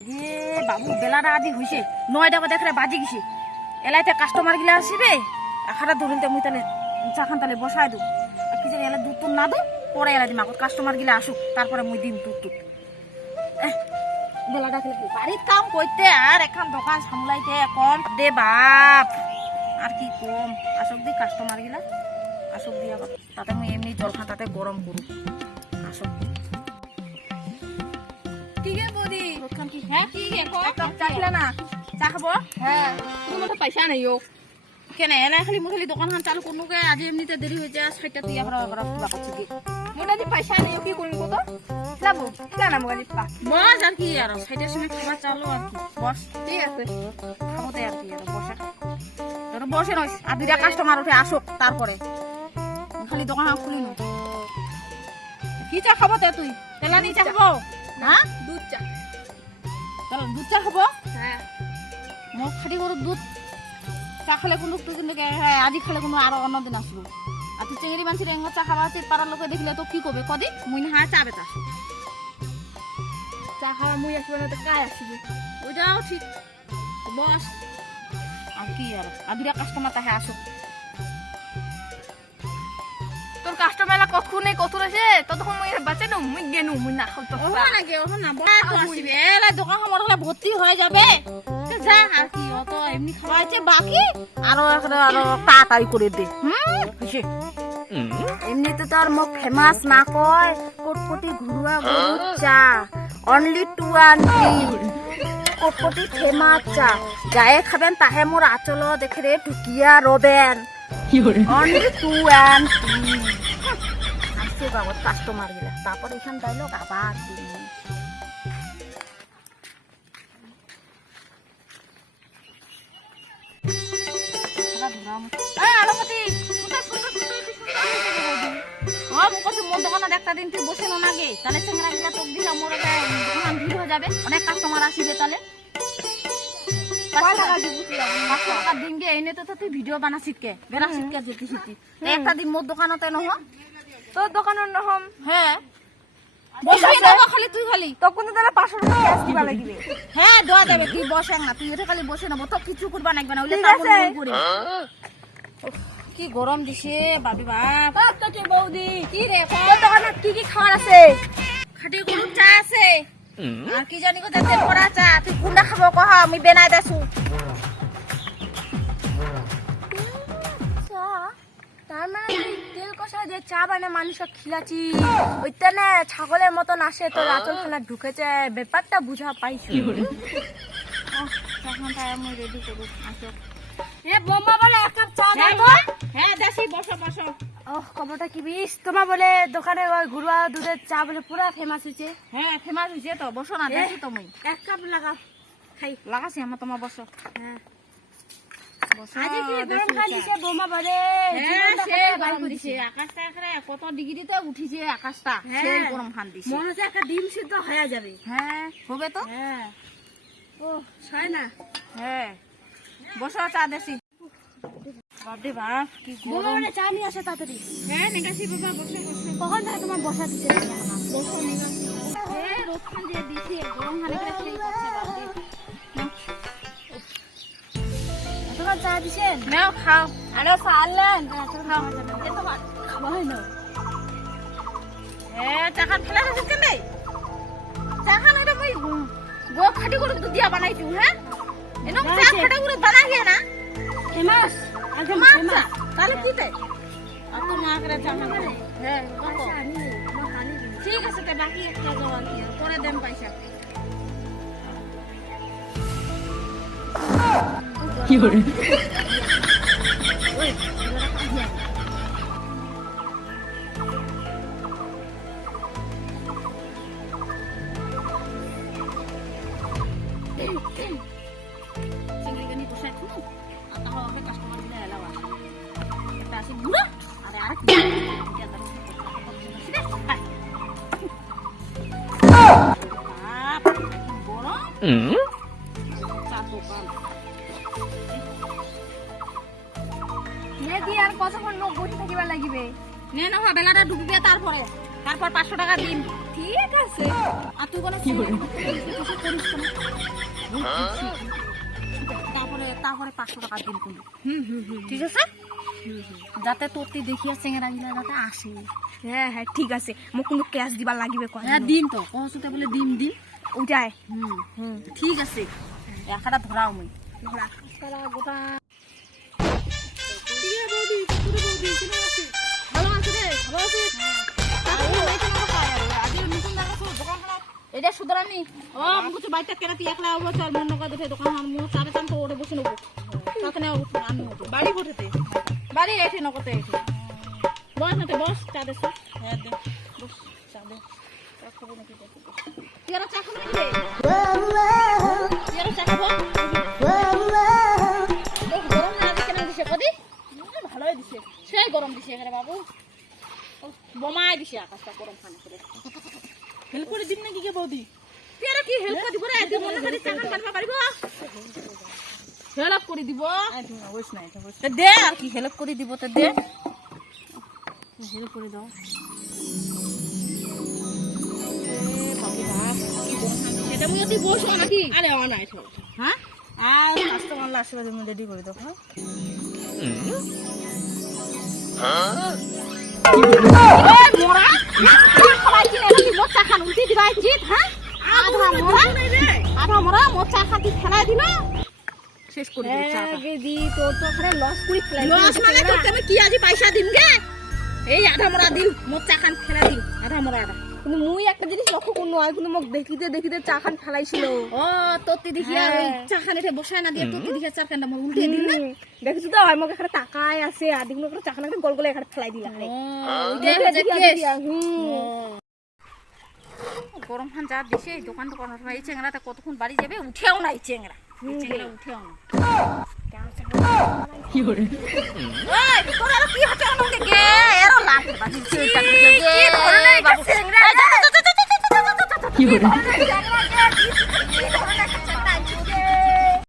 বাবু বেলাটা আজি হয়েছে 9টা বাজে বাজি গেছে এলাইতে কাস্টমার গিলা আসবে এখানে ধরুন মুই তাহলে চাখান তাহলে বসাই দু কি জানি এলা দুধ না দু পরে এলা দিম কাস্টমার গিলা আসুক তারপরে মুই দিম দুধ বেলাটা খেলে বাড়ির কাম করতে আর এখন দোকান সামলাইতে কম দে বাপ আর কি কম আসুক দি কাস্টমার গিলা আসুক দি আবার তাতে মুই এমনি জল খাতাতে গরম করু আসুক কি গে বৌদি হ্যাঁ কি চা খেলা না চা খাবো হ্যাঁ তুমি মতো পয়সা নাই ও কেন এলাই খালি মুই খালি দোকানখান চালু করনু গে আজি এমনিতে দেরি হয়ে যায় সেটা তুই আবার আবার পুরা করছি গে মোটা দি পয়সা নাই ও কি করবি কত যাবো খেলা না মোবাইল পা বস আর কি আর সেটার সময় খাবার চালু আর কি বস ঠিক আছে খাবো তো আর কি আর বসে বসে নয় আর দুইটা কাস্টমার উঠে আসুক তারপরে খালি দোকান খুলি নয় কি চা খাবো তে তুই তেলানি চা খাবো হ্যাঁ দুধ চা তাহলে দুধ চা খাবো হ্যাঁ মোক খাটি গরু দুধ চা খালে কোনো তুই কিন্তু হ্যাঁ আজি খালে কোনো আরো অন্যদিন আসবো আর তুই চেঙ্গি মানুষের এঙ্গা চা খাবা পাড়ার লোকে দেখলে তো কি করবে কদি মুই না চা বেতা চা খাওয়া মুই আসবে না তো কায় আসবে ওইটাও ঠিক বস আর কি আর দুটা কাস্টমার তাহে আসুক তোর কাস্টমার কখন নেই কত আছে ততক্ষণ মুই বাঁচে না মুই গেনু মুই না খাও তো নাকি ওখান না বস আসবে এলা দোকান আমার হলে ভর্তি হয়ে যাবে তো যা আর কি অত এমনি খাওয়া আছে বাকি আরো আরো তাড়াতাড়ি করে দে কিসে এমনিতে তো আর মোক ফেমাস না কয় কোটকটি ঘুরুয়া গরুর চা অনলি 2 কোটকটি ফেমাস চা যায়ে খাবেন তাহে মোর আচল দেখে রে ঢুকিয়া রবেন অনলি 2 আসছে বাবদ কাস্টমার গিলা তারপর এখান ডাইলগ আবার অনেক কাস্টমার আসিবে তাহলে তুই ভিডিও বানাছিকে বেড়া শিখকে যেতে শিখি একটা দিন মোর দোকানতে নহ তোর দোকানের নহম হ্যাঁ বসাই দেবো খালি তুই খালি তখন তো তাহলে 500 টাকা ক্যাশ দিবা লাগবে হ্যাঁ দেওয়া যাবে তুই বসে না তুই এটা খালি বসে নেবো তো কিছু করবা লাগবে না ঠিক আছে। কি গরম দিছে বাবি বাপ কি বৌদি কি রে তোর দোকানে কি কি খাবার আছে খাটি গরুর চা আছে আর কি জানি কো তেল পড়া চা তুই কোনটা খাবো কহ আমি বেনাই দেছু তার মানে তেল কষা দিয়ে চা বানায় মানুষকে খিলাচি ওইটানে ছাগলের মতন আসে তোর আঁচলখানা ঢুকেছে ব্যাপারটা বুঝা পাইছি তখন তাই আমি রেডি করু আসো এ বোমা বলে এক কাপ চা দাও তো হ্যাঁ দেশি বসো বসো ওহ খবরটা কি বিশ তোমার বলে দোকানে ওই ঘুরুয়া দুধের চা বলে পুরা ফেমাস হয়েছে হ্যাঁ ফেমাস হইছে তো বসো না দেখি তুমি এক কাপ লাগা খাই লাগাছি আমার তোমার বসো হ্যাঁ বসো আজকে কি গরম খান দিছে বোমা বলে হ্যাঁ জীবনটা সে কত গরম গরম দিছে দিছে আকাশটা এখানে কত ডিগ্রিতে উঠিছে আকাশটা হ্যাঁ। সেই গরম খান দিছে মনে হচ্ছে একটা ডিম সিদ্ধ হয়ে যাবে হ্যাঁ হবে তো হ্যাঁ ও ছয় না হ্যাঁ বসো চা দেশি বাপরে বাপ কি বোমা গরম বলে চা নিয়ে আসে তাড়াতাড়ি হ্যাঁ নেগাছি বাবা বসে বসে কখন থেকে তোমার বসা দিছে বসো নেগাছি হ্যাঁ রোদ খান দিয়ে দিছে গরম খানে করে খেয়ে করছে বাপরে তোমার চা দিছেন নাও খাও আরে সারলেন খাও এ তো খাওয়া হয় না হ্যাঁ চা খান ফেলা হচ্ছে কেন চা খান এটা মই গো খাটি করে দুধ দিয়া বানাইছু হ্যাঁ এনো চা খাটি করে বানাইয়ে না ফেমাস একদম মাছ ফেমাস তাহলে কি তাই আর তো মা করে চা খান হ্যাঁ কত? ঠিক আছে তে বাকি একটা যাও আর কি আর পরে দেন পয়সা চিংড়িগানি বসাই থুনু আর তাহলে হবে কাস্টমার গুলো এলাও আসে একটা আছে গুড়া আর আরেক কি আর কতক্ষণ লোক বসে থাকিবার লাগিবে নে না বেলাটা ডুববে তারপরে তারপর 500 টাকা দিন ঠিক আছে। আর তুই বলে তারপরে তারপরে 500 টাকা দিন কিন্তু ঠিক আছে যাতে তোর তুই দেখিয়া চেঙ্গেরা গিলা যাতে আসে। হ্যাঁ হ্যাঁ ঠিক আছে, মোক কিন্তু ক্যাশ দিবার লাগিবে কয়। হ্যাঁ দিন তো কহসুতে বলে দিন দিন ওইটাই ঠিক আছে একটা ধরাও মই ধরা। গোটা ভালো আছে রে ভালো আছে এটা সুদরানি ও মুকুচু বাইটা কেন তুই একলা হবো চল মন নকা দুঠে দোকান মু চারে চান তো ওরে বসে নেবো তাকে না আনু বাড়ি কোঠেতে বাড়ি এঠে নকতে এঠে বস না বস চা দে হ্যাঁ দে বস চা দে চা খাবো নাকি দেখো তেরা চা খাবো নাকি তেরা চা খাবো দেখ গরম না দিছে না দিছে কদি ভালোই দিছে সেই গরম দিছে এখানে বাবু বোমাই দিছে আকাশটা গরম খানা করে হেল্প করে দিন নাকি কে বৌদি তেরা কি হেল্প করে দিব রে তুই মনে করে চা খাবা পারিব হেল্প করে দিব ওইস না এটা ওইস দে আর কি হেল্প করে দিব তে দে হেল্প করে দাও এটা মুই অতি বসো নাকি আরে অন আইছো হ্যাঁ আর কাস্টমার আসবে তুমি রেডি করে দাও হ্যাঁ কি মোরা খাই কি নাকি মোচা খান উল্টি দিবাই জিত হ্যাঁ আধা মোরা মোচা খাতি ফেলাই দিল শেষ করে দিল চাটা দিদি তোর তো ওখানে লস করে ফেলাই লস মানে তো তুমি কি আজি পয়সা দিন গে এই আধা মোরা দিল মোচা খান ফেলাই দিল আধা মোরা কিন্তু মুই একটা জিনিস লক্ষ্য করলো আর কিন্তু মোক দেখিতে দেখিতে চা খান ফেলাইছিল। ও তোতি দেখিয়া ওই চা খানিতে বসায় না দিয়ে তোতি দেখিয়া চা খানটা মোক উল্টে দিল না দেখিছো তো মোক এখানে টাকায় আছে আর দিগুলো করে চা খান একটা গোল গোলে এখানে ফেলাই দিলা গরম খান যা দিছে দোকান তো করার সময় এই চেংড়াটা কতক্ষণ বাড়ি যাবে উঠেও না এই চেংড়া উঠেও না কি হরে ওই তোর আর কি হচ্ছে আমাকে গে এরো লাখ বাজি ছে টাকা গে কি হরে না চেংড়া কি হরে